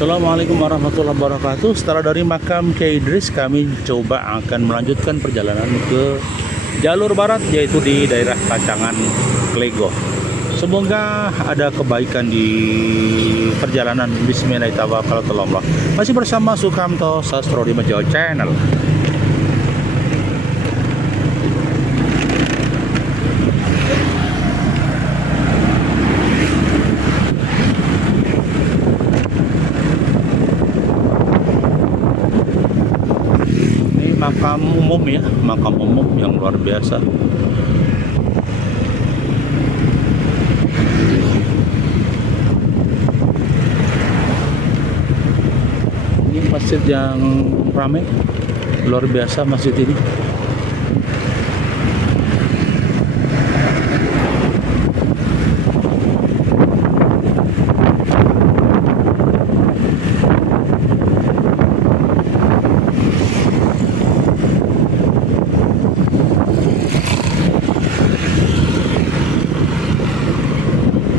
Assalamualaikum warahmatullahi wabarakatuh. Setelah dari makam Kiai Idris, kami coba akan melanjutkan perjalanan ke jalur barat, yaitu di daerah Kacangan, Klego. Semoga ada kebaikan di perjalanan. Bismillahirrahmanirrahim. Masih bersama Sukamto Sastro di Mejo Channel. Makam umum ya, makam umum yang luar biasa. Ini masjid yang ramai, luar biasa masjid ini.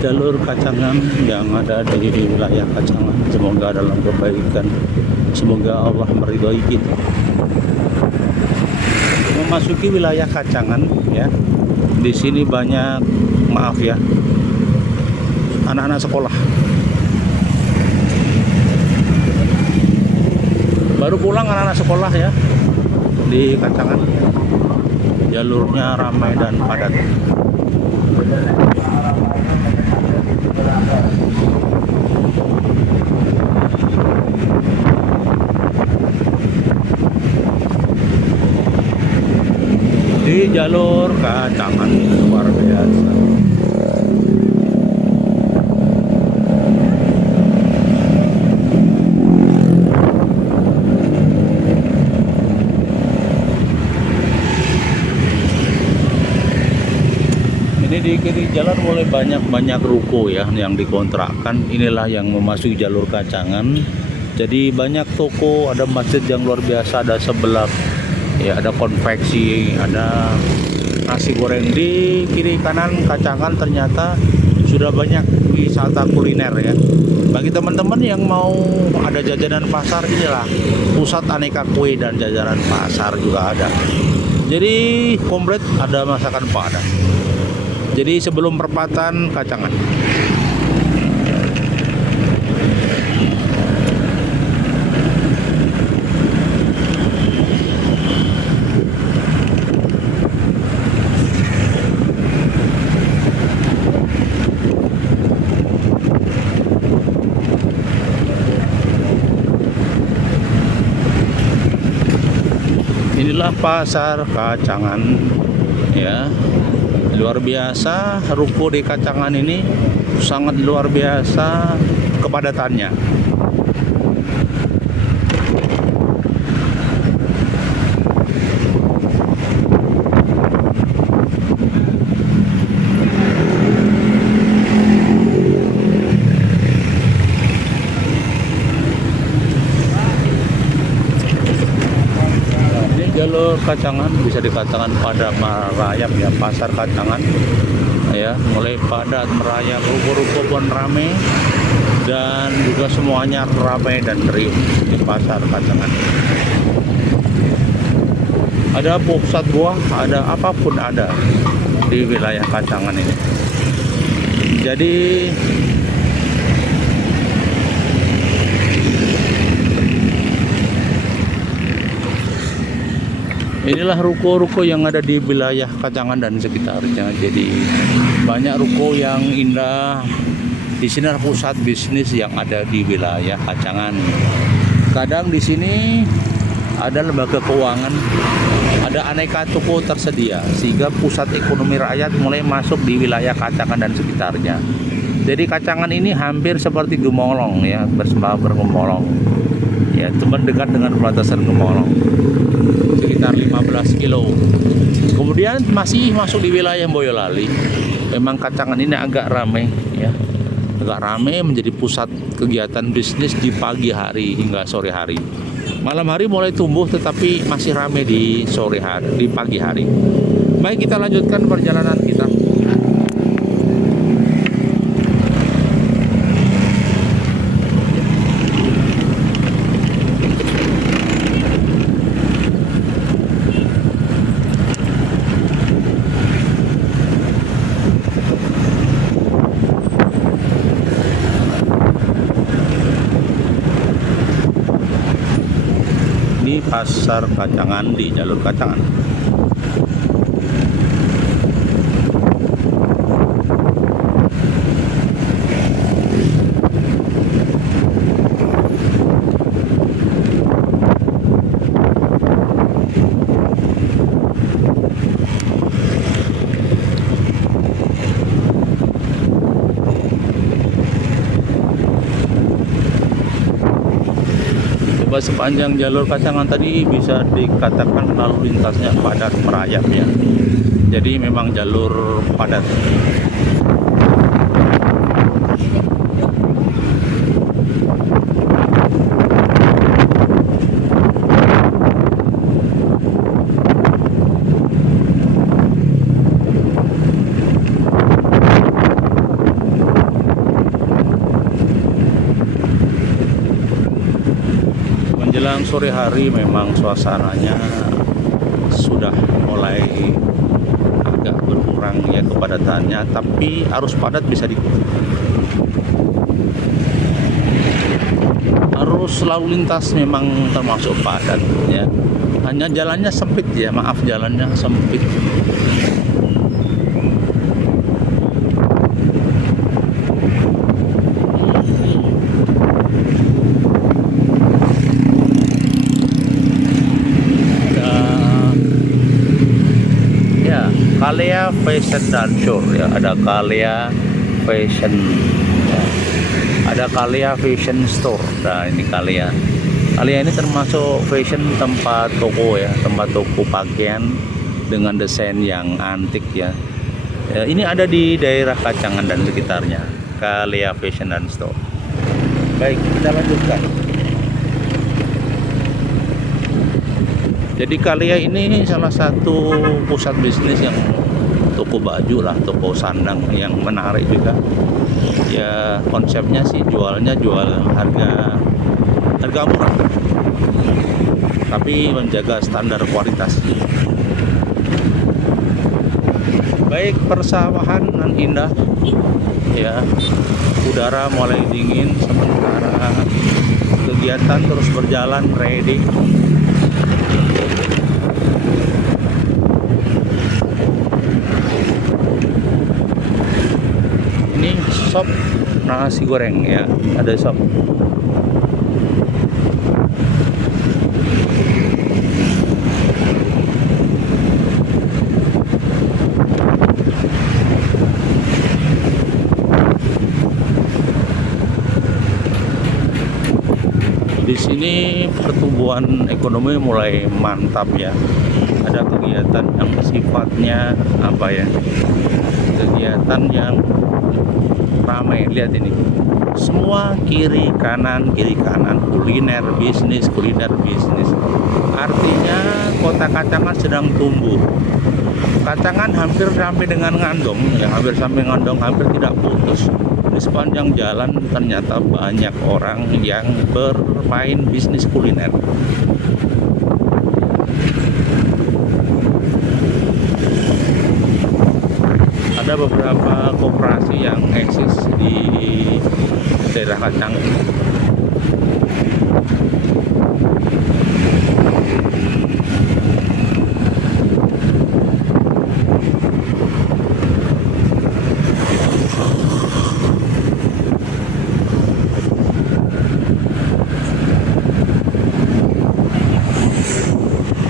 Jalur Kacangan yang ada di wilayah Kacangan, semoga dalam kebaikan, semoga Allah meridhoi kita. Memasuki wilayah Kacangan ya, di sini banyak, maaf ya, anak-anak sekolah. Baru pulang anak-anak sekolah ya di Kacangan. Jalurnya ramai dan padat. Di jalur Kacangan luar biasa. Ini di kiri jalan mulai banyak ruko ya yang dikontrakkan. Inilah yang memasuki jalur Kacangan. Jadi banyak toko, ada masjid yang luar biasa, ada sebelah ya, ada konveksi, ada nasi goreng. Di kiri kanan Kacangan ternyata sudah banyak wisata kuliner ya. Bagi teman-teman yang mau ada jajanan pasar, inilah pusat aneka kue dan jajanan pasar juga ada. Jadi komplit ada masakan Padang. Jadi sebelum perempatan Kacangan. Inilah pasar Kacangan ya. Luar biasa, ruko di Kacangan ini sangat luar biasa kepadatannya. Jalur Kacangan bisa dikatakan padat merayap ya, pasar Kacangan ya, mulai padat merayap, ruko-ruko pun ramai dan juga semuanya ramai dan riuh di pasar Kacangan. Ada pusat buah, ada apapun ada di wilayah Kacangan ini. Jadi inilah ruko-ruko yang ada di wilayah Kacangan dan sekitarnya. Jadi banyak ruko yang indah. Di sini adalah pusat bisnis yang ada di wilayah Kacangan. Kadang di sini ada lembaga keuangan, ada aneka toko tersedia, sehingga pusat ekonomi rakyat mulai masuk di wilayah Kacangan dan sekitarnya. Jadi Kacangan ini hampir seperti Gemolong ya, bergemolong. Ya, teman dekat dengan perbatasan Gemolong. Sekitar 15 kilo. Kemudian masih masuk di wilayah Boyolali. Memang Kacangan ini agak ramai ya. Agak ramai, menjadi pusat kegiatan bisnis di pagi hari hingga sore hari. Malam hari mulai tumbuh tetapi masih ramai di sore hari, di pagi hari. Baik, kita lanjutkan perjalanan kita. Pasar Kacangan di jalur Kacangan. Sepanjang jalur Kacangan tadi bisa dikatakan lalu lintasnya padat merayap ya. Jadi memang jalur padat. Menjelang sore hari memang suasananya sudah mulai agak berkurang ya kepadatannya, tapi arus padat bisa arus lalu lintas memang termasuk padat ya. Hanya jalannya sempit ya, maaf jalannya sempit. Kalea Fashion dan Show ya, ada Kalea Fashion ya. Ada Kalea Fashion Store. Nah, ini Kalea. Kalea ini termasuk fashion, tempat toko ya, tempat toko pakaian dengan desain yang antik ya. Ya, ini ada di daerah Kacangan dan sekitarnya, Kalea Fashion dan Store. Baik, kita lanjutkan. Jadi Kalea ini salah satu pusat bisnis yang toko baju lah, toko sandang yang menarik juga. Ya konsepnya sih jualnya jual harga murah, tapi menjaga standar kualitas. Baik, persawahan nan indah ya, udara mulai dingin sementara kegiatan terus berjalan ready. Ini sop nasi goreng ya, ada sop. Di sini pertumbuhan ekonomi mulai mantap ya. Ada kegiatan yang sifatnya apa ya? Kegiatan yang ramai. Lihat ini. Semua kiri kanan, kuliner bisnis. Artinya kota Kacangan sedang tumbuh. Kacangan hampir sampai dengan Ngandong ya, hampir tidak putus. Di sepanjang jalan ternyata banyak orang yang bermain bisnis kuliner. Ada beberapa koperasi yang eksis di daerah Kacangan.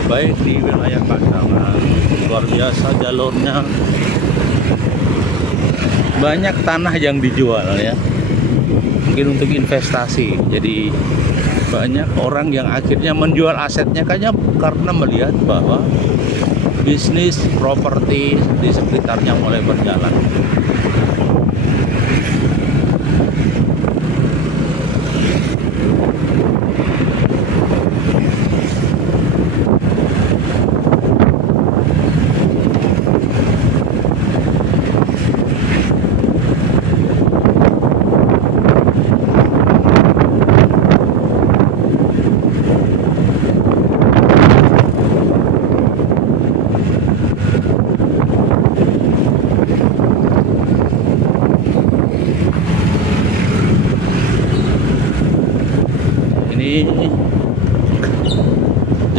Baik, di wilayah Kacangan luar biasa jalurnya, banyak tanah yang dijual ya, mungkin untuk investasi. Jadi banyak orang yang akhirnya menjual asetnya karena melihat bahwa bisnis properti di sekitarnya mulai berjalan.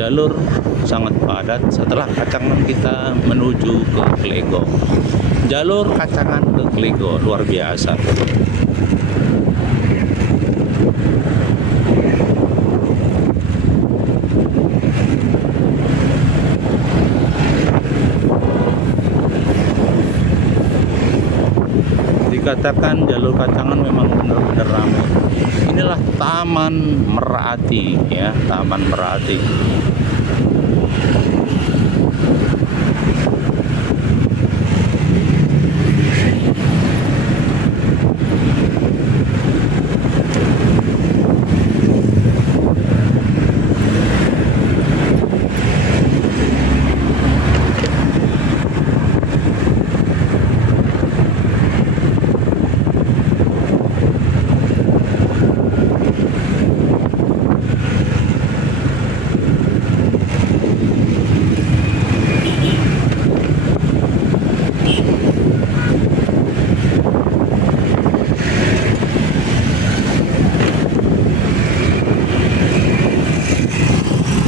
jalur sangat padat setelah Kacangan kita menuju ke Klego. Jalur Kacangan ke Klego luar biasa. Dikatakan jalur Kacangan memang benar-benar ramai. Inilah Taman Meraati ya, Taman Meraati.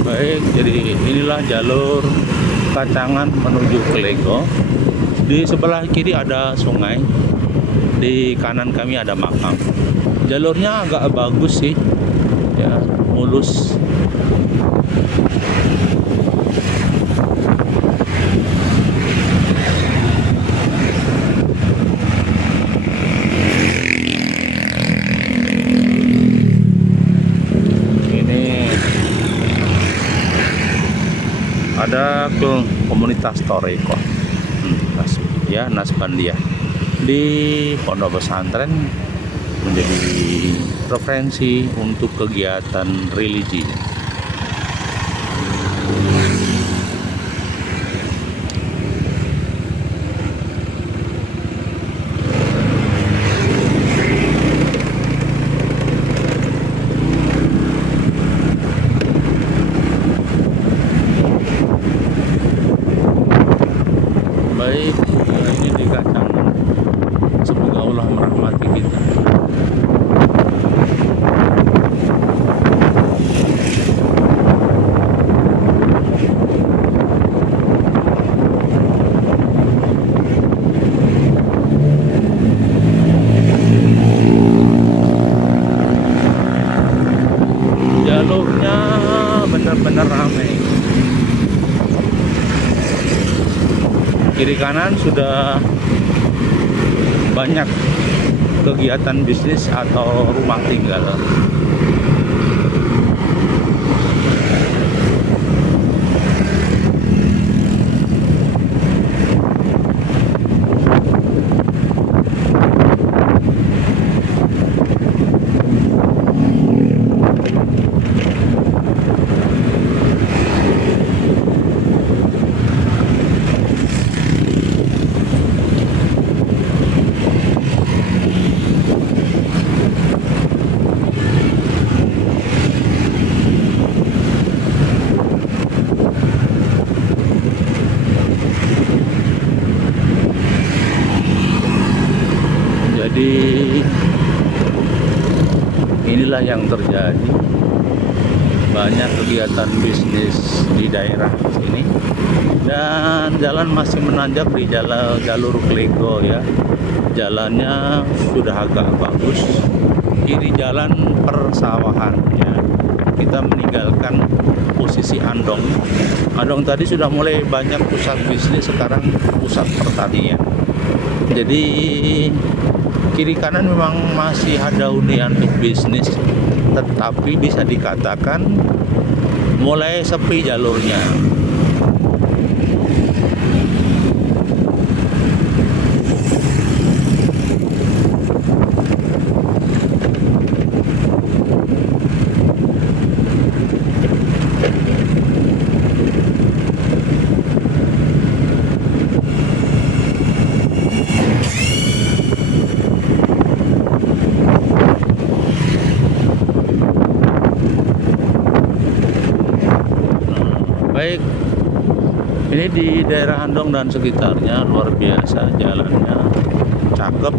Baik, jadi inilah jalur Kacangan menuju Klego. Di sebelah kiri ada sungai, di kanan kami ada makam. Jalurnya agak bagus sih, ya, mulus. Ada ke komunitas Toreko Nasbandia di pondok pesantren, menjadi referensi untuk kegiatan religi. Baik, ini di Kacangan. Semoga Allah merahmati kita. Jalurnya benar-benar ramai. Kiri kanan sudah banyak kegiatan bisnis atau rumah tinggal. Jadi inilah yang terjadi, banyak kegiatan bisnis di daerah sini, dan jalan masih menanjak di jalur Klego ya. Jalannya sudah agak bagus, kiri jalan persawahan ya. Kita meninggalkan posisi Andong. Andong tadi sudah mulai banyak pusat bisnis, sekarang pusat pertanian. Jadi kiri kanan memang masih ada hunian untuk bisnis, tetapi bisa dikatakan mulai sepi jalurnya. Baik, ini di daerah Andong dan sekitarnya luar biasa, jalannya cakep.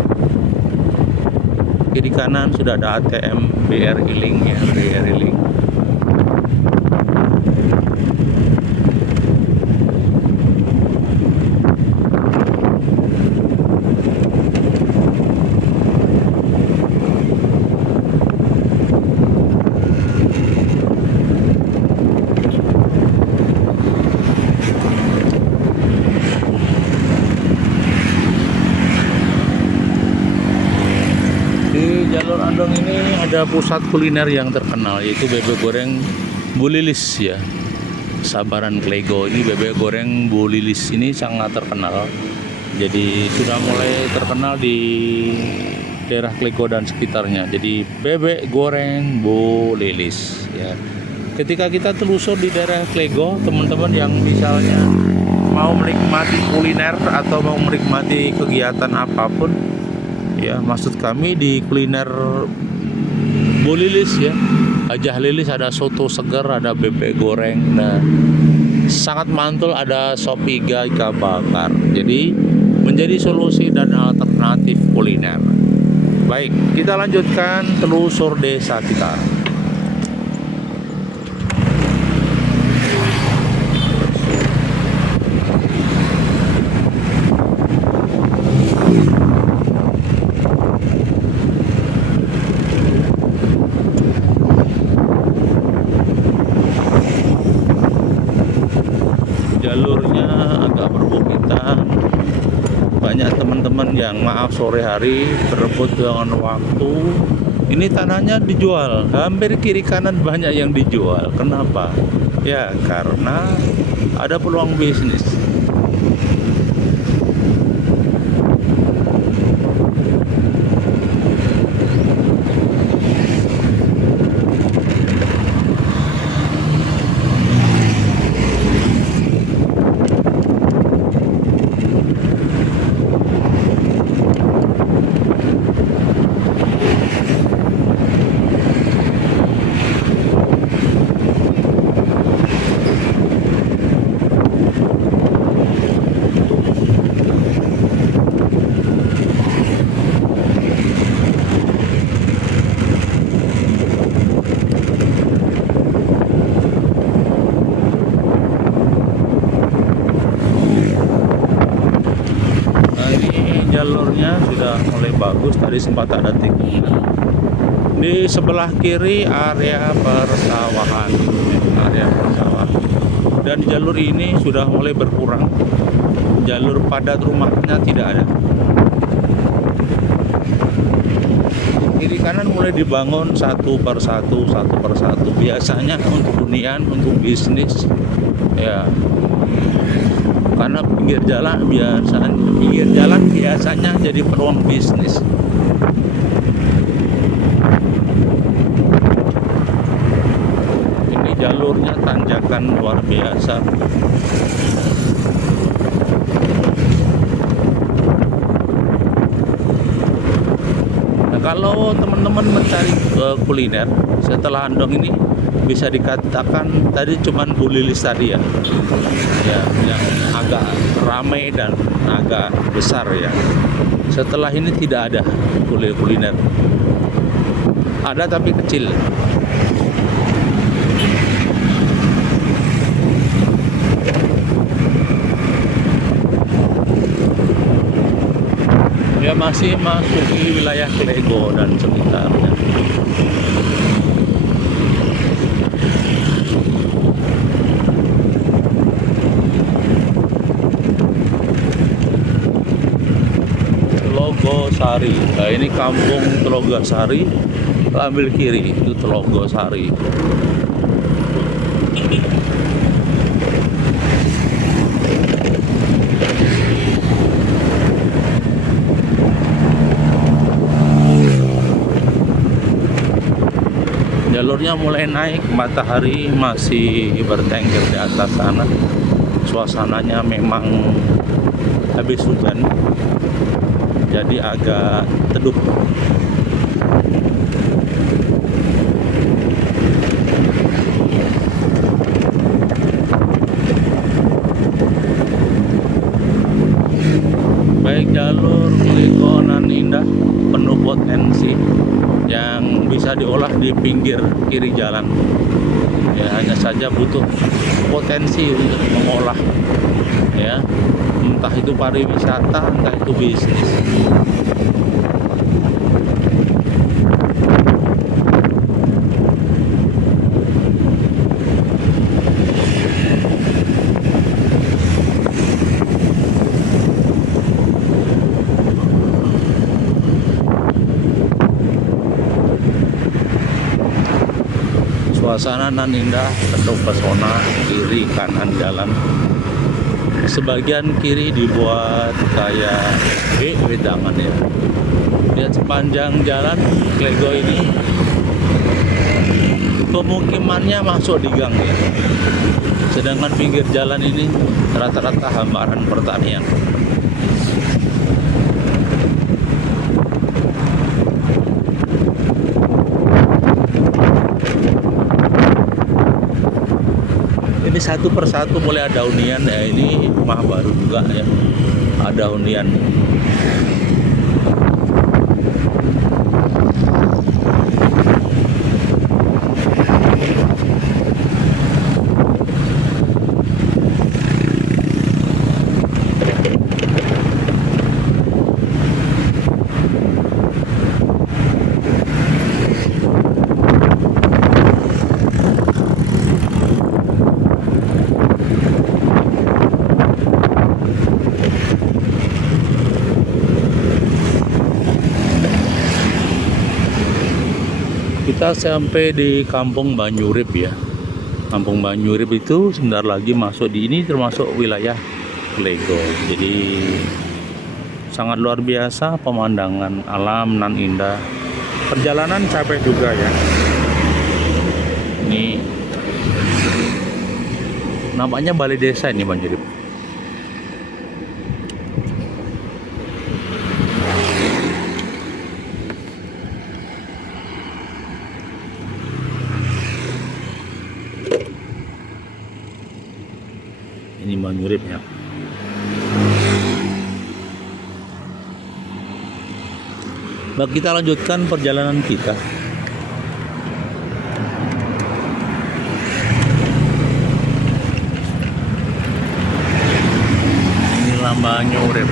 Kiri kanan sudah ada ATM BRI Link ya, BRI Link. ada pusat kuliner yang terkenal, yaitu bebek goreng Bu Lilis ya. Sabaran Klego ini bebek goreng Bu Lilis ini sangat terkenal. Jadi sudah mulai terkenal di daerah Klego dan sekitarnya. Jadi bebek goreng Bu Lilis ya. Ketika kita telusur di daerah Klego, teman-teman yang misalnya mau menikmati kuliner atau mau menikmati kegiatan apapun ya, maksud kami di kuliner Bu Lilis ya, Hajah Lilis, ada soto segar, ada bebek goreng, nah sangat mantul, ada sop iga, ikan bakar. Jadi menjadi solusi dan alternatif kuliner. Baik, kita lanjutkan telusur desa kita. Jalurnya agak berbukitan, banyak teman-teman yang maaf sore hari berebut dengan waktu. Ini tanahnya dijual, hampir kiri kanan banyak yang dijual. Kenapa? Ya karena ada peluang bisnis. Jalurnya sudah mulai bagus, tadi sempat ada tikungan. Di sebelah kiri area persawahan, dan jalur ini sudah mulai berkurang. Jalur padat rumahnya tidak ada. Kiri kanan mulai dibangun satu persatu. Biasanya untuk hunian, untuk bisnis ya. Karena pinggir jalan biasanya jadi peluang bisnis. Ini jalurnya tanjakan luar biasa. Nah, kalau teman-teman mencari kuliner setelah Andong ini, bisa dikatakan tadi cuman Bu Lilis tadi ya, yang agak ramai dan agak besar ya. Setelah ini tidak ada kuliner, ada tapi kecil. Ya masih masuk di wilayah Klego dan sekitarnya. Telogosari. Nah, ini kampung Telogosari. Ambil kiri itu Telogosari. Jalurnya mulai naik, matahari masih bertengger di atas sana. Suasananya memang habis hujan, jadi agak teduh. Baik, jalur Klego-Nan Indah penuh potensi yang bisa diolah di pinggir kiri jalan. Ya, hanya saja butuh potensi untuk mengolah ya, entah itu pariwisata, entah itu bisnis. Suasana nan indah, penuh pesona, kiri kanan jalan. Sebagian kiri dibuat kayak wedangan ya. Lihat sepanjang jalan Klego ini, pemukimannya masuk di gang ya. Sedangkan pinggir jalan ini rata-rata hamparan pertanian. Ini satu persatu mulai ada hunian ya, ini rumah baru juga ya, ada hunian. Kita sampai di Kampung Banyurip ya. Kampung Banyurip itu sebentar lagi masuk di ini, termasuk wilayah Klego. Jadi sangat luar biasa pemandangan alam nan indah. Perjalanan capek juga ya. Ini nampaknya balai desa ini Banyurip. Ini Banyurip ya. Baik, kita lanjutkan perjalanan kita. Inilah Banyurip.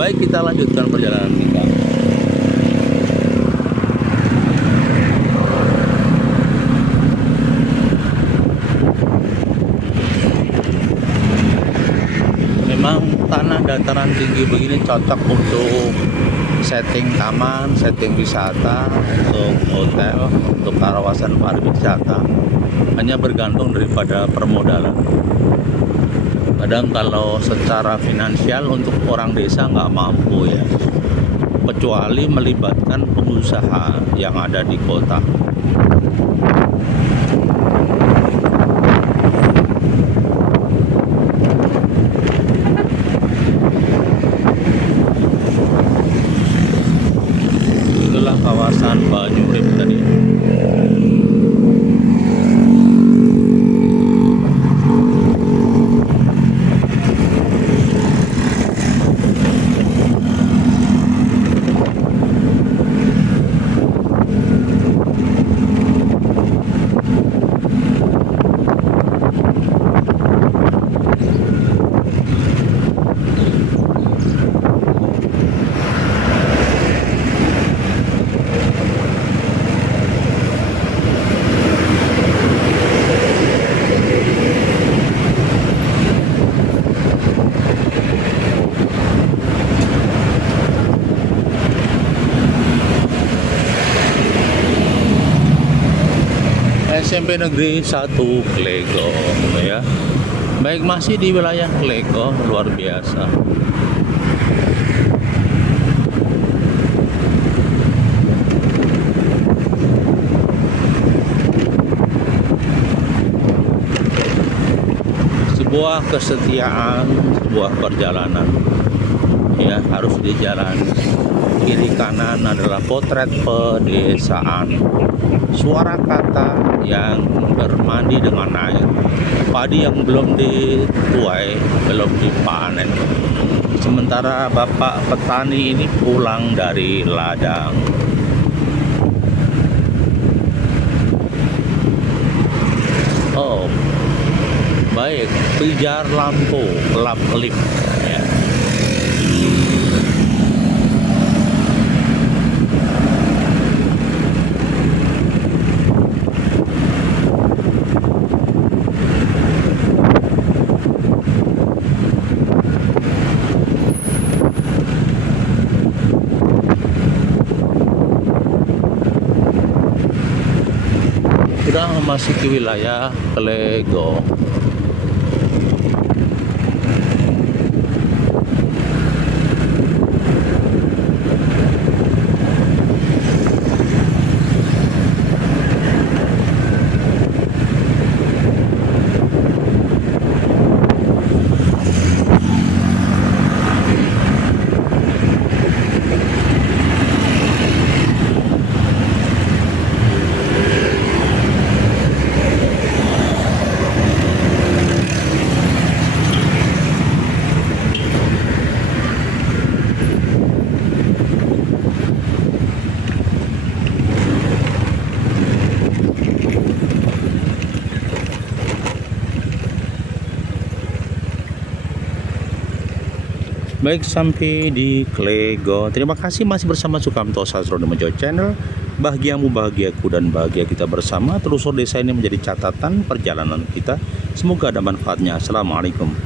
Baik, kita lanjutkan perjalanan kita. Memang tanah dataran tinggi begini cocok untuk setting taman, setting wisata, untuk hotel, untuk kawasan pariwisata. Hanya bergantung daripada permodalan. Kadang kalau secara finansial untuk orang desa nggak mampu ya, kecuali melibatkan pengusaha yang ada di kota. Kawasan Banyurip tadi. SMP Negeri 1 Klego ya. Baik, masih di wilayah Klego, luar biasa. Sebuah kesetiaan, sebuah perjalanan ya, harus dijalani. Kiri kanan adalah potret pedesaan. Suara kata yang bermandi dengan air, padi yang belum dituai, belum dipanen. Sementara bapak petani ini pulang dari ladang. Oh, baik, pijar lampu, kelap-kelip ya. sudah memasuki wilayah Klego. Baik, sampai di Klego. Terima kasih masih bersama Sukamto Sastronemojo Channel. Bahagiamu bahagiaku dan bahagia kita bersama. Telusur desa ini menjadi catatan perjalanan kita. Semoga ada manfaatnya. Assalamualaikum.